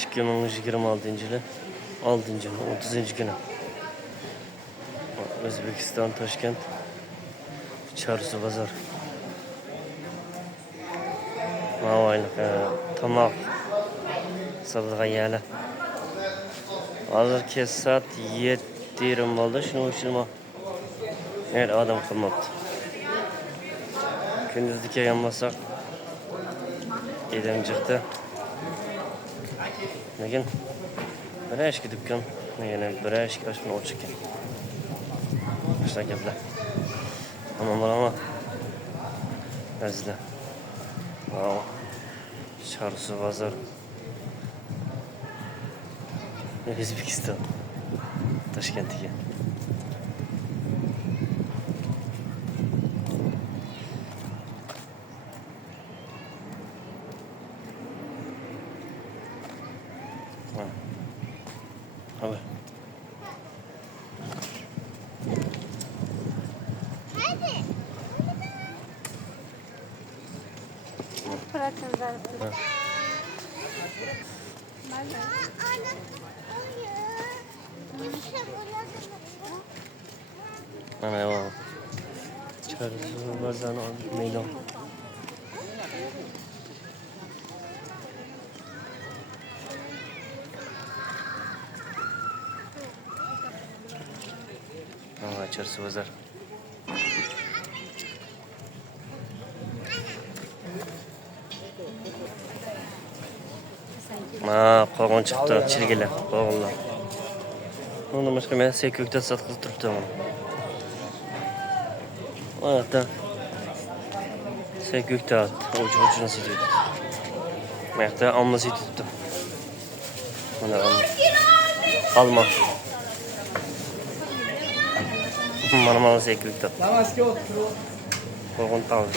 2026-yili 6-30 O'zbekiston Toshkent Chorsu bozor. Mavoylik tomoq savdoyali. Hozir kech soat 7:30 bo'ldi. Shuning uchun men odam qilmabdi. Kunduzda kelgan bo'lsak, edam chiqdi. Lekin birashki dukkan, yana birashki oshxona ochiq ekan. Boshqa gaplar. Ammo bo'lama. Azizlar. Wow. Chorsu bozor. O'zbekiston Toshkentga. Hadi. Mana o. Chorsu bozorni maydon. Chorsu bozor. Qo'g'on chiqdi, chilgilar, qo'g'onlar. Uni boshqa men sekukda sotib turibdim. Mana sekukda o'chini sotib. Mehta olma sotibdi. Mana olma. Mana sekukda. Qo'g'on tavuk.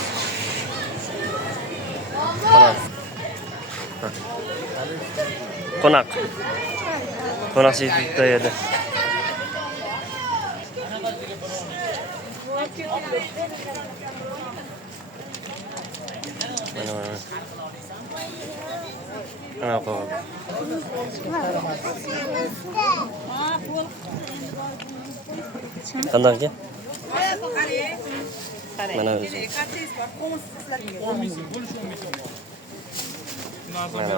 Qo'naq sotibdi edi. Mana qo'g'on. Qanday ekan? Mana o'zi. Mana